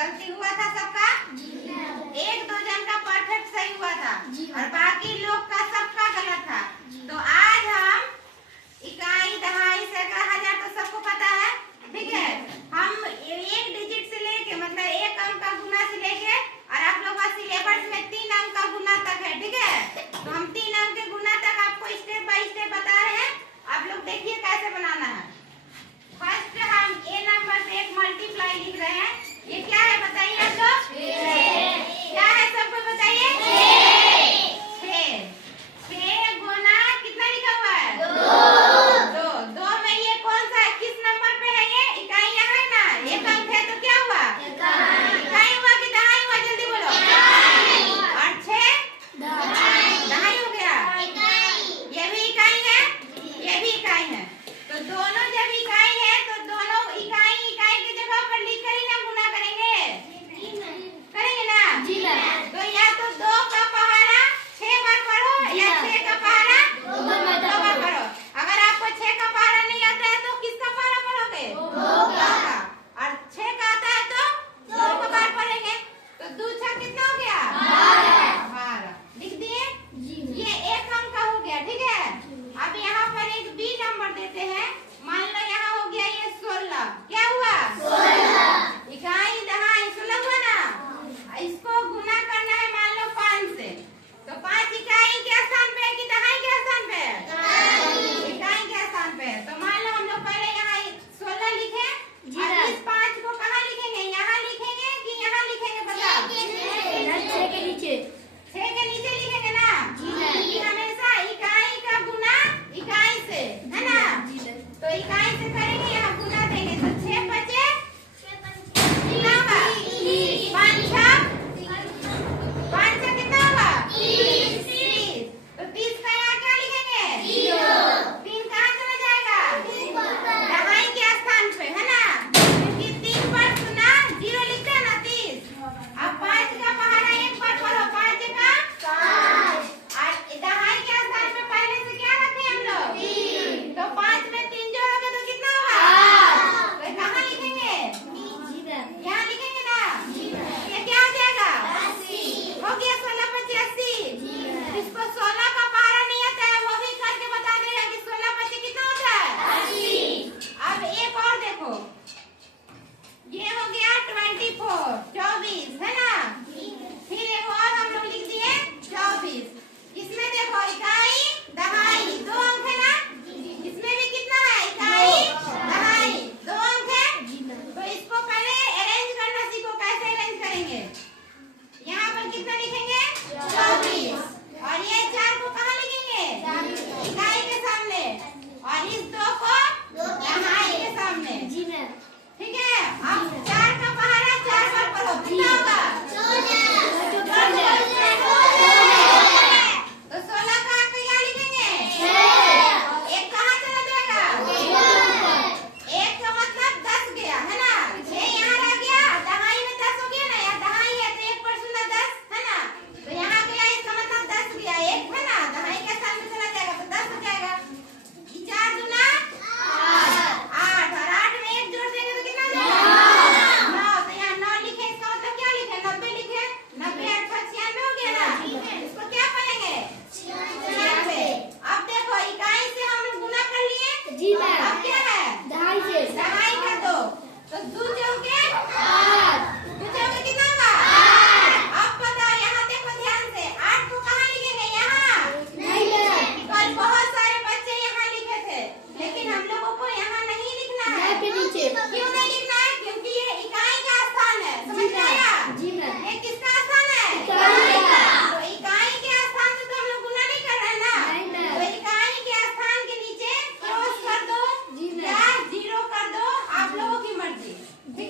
गलती हुआ था सबका? एक दो जन का परफेक्ट सही हुआ था और बाकी लोग का सबका गलत था। तो आज हम इकाई, दहाई, सैकड़ा, हजार तो सबको पता है, ठीक है। हम एक डिजिट से लेके मतलब एक अंक का गुना से लेके और आप लोगों का सिलेबस में 3 अंक का गुना तक है, ठीक है। तो हम 3 अंक के गुना तक आपको स्टेप बाय स्टेप बता रहे हैं। आप लोग देखिए कैसे बनाना है। फर्स्ट हम ए नंबर से एक मल्टीप्लाई लिख रहे हैं। ये क्या है बताइए आप लोग? क्या है सबको बताइए? 6 गुना कितना लिखा हुआ है? 2। 2 में ये कौन सा है? किस नंबर पे है ये? इकाई यहाँ है ना, एक अंक है तो क्या हुआ? इकाई हुआ कि दहाई हुआ? जल्दी बोलो। और 6 दहाई हो गया। ये भी इकाई है, ये भी इकाई है। तो दोनों जब इकाई है तो दोनों इकाई की जगह पर लिखकर ही ना गुना करेंगे, करेंगे ना? तो या तो 2 का पहाड़ा 6 बार पढ़ो या 6 का पहाड़ा 2 बार पढ़ो। अगर आपको 6 का पहाड़ा नहीं आता है तो किसका पहाड़ा पढ़ोगे? 2 का। और 6 का आता है तो 2 का बार पढ़ेंगे। तो 2 6 कितना हो गया? 12। लिख दिए? ये एक अंक का हो गया, ठीक है। अब यहाँ पर एक बी नंबर देते हैं। मान लो यहाँ हो गया ये 16। क्या हुआ? 16। इकाई दहाई 16 हुआ ना। इसको गुना करना है मान लो 5 से। तो 5 इकाई के स्थान पे है कि दहाई के स्थान पे है? इकाई के स्थान पे है। तो मान लो हम लोग पहले यहाँ 16 लिखे और इस 5 को कहाँ लिखेंगे? यहाँ लिखेंगे कि यहाँ लिखेंगे? बताओ। 6 के नीचे लिखेंगे ना। कि हमेशा इकाई का गुना इकाई से, है ना? तो इकाई से करेंगे, यहाँ गुना देंगे। तो 6 बचे कितना होगा? 5 6 कितना होगा? 30। तो 30 का यहाँ क्या लिखेंगे? 3 कहाँ चला जाएगा? दहाई के स्थान पे, है ना? क्योंकि 3 पर सुना 0 लिखते हैं ना 30। अब 5 का पहाड़ा एक बार पढ़ो। 5 का 5 और दहाई के स्थान पे पहले से क्या रखे हम लोग? तो 5 में 3 जोड़ोगे तो कितना होगा? 8। तो कहाँ लिखेंगे? यहाँ लिखेंगे ना। ये क्या हो जाएगा? 80। हो गया 16 25 80। जिसको 16 का पहाड़ा नहीं आता है वो भी करके बता देगा कि 16 25 कितना होता है? 80। अब एक और देखो, ये हो गया 24 24, है ना? फिर एक और हम लोग लिख दिए 24। इसमें देखो इकाई दहाई 2 अंक है ना। इसमें भी कितना है? इकाई दहाई 2 अंक है। तो इसको पहले अरेंज करना सीखो। कैसे अरेंज करेंगे? यहाँ पर कितना लिखेंगे? 24। और ये 4 को कहाँ लिखेंगे? इकाई के सामने। और इस 2 को दहाई के सामने, ठीक है। अब 4 का पहाड़ा 4 बार पढ़ो। कितना होगा? 14। तो 16 का आप यहाँ लिखेंगे 1 कहाँ चला जाएगा? 1 का मतलब 10 गया, है ना? 6 यहाँ रह गया, दहाई में 10 हो गया ना। या दहाई है तो 1 पर सुना 10, है ना? तो यहाँ गया, इसका मतलब 10 गया। 1 है ना, दहाई के साथ में चला जाएगा तो 10 हो जाएगा। 4 दूना 8 और 8 में 1 जोड़ देंगे तो कितना हो जाएगा? 9। तो यहाँ 9 लिखे, इसका मतलब क्या लिखे? 90 लिखे। 90 8 96 हो गया ना। इसको क्या करेंगे? 96। अब देखो इकाई से हम लोग गुना कर लिए। अब क्या है? दहाई का 2। तो 2 चौके 8। 2 चौके कितना होगा? 8। अब बताओ, यहाँ देखो ध्यान से। 8 को कहाँ लिखेंगे? यहाँ कल बहुत सारे बच्चे यहाँ लिखे थे, लेकिन हम लोगों को यहाँ नहीं लिखना है। क्यों नहीं लिखना है? क्योंकि ये इकाई का स्थान है। समझ में आया? ये किसका स्थान है? इकाई का। तो इकाई के स्थान से तो हम लोग गुना नहीं कर रहे हैं ना। तो इकाई के स्थान के नीचे क्रॉस कर दो या 0 कर दो, आप लोगों की मर्जी, ठीक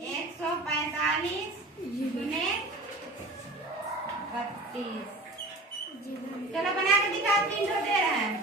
145 गुने 32। चलो बना के दिखाओ, 3 ठो दे रहे हैं।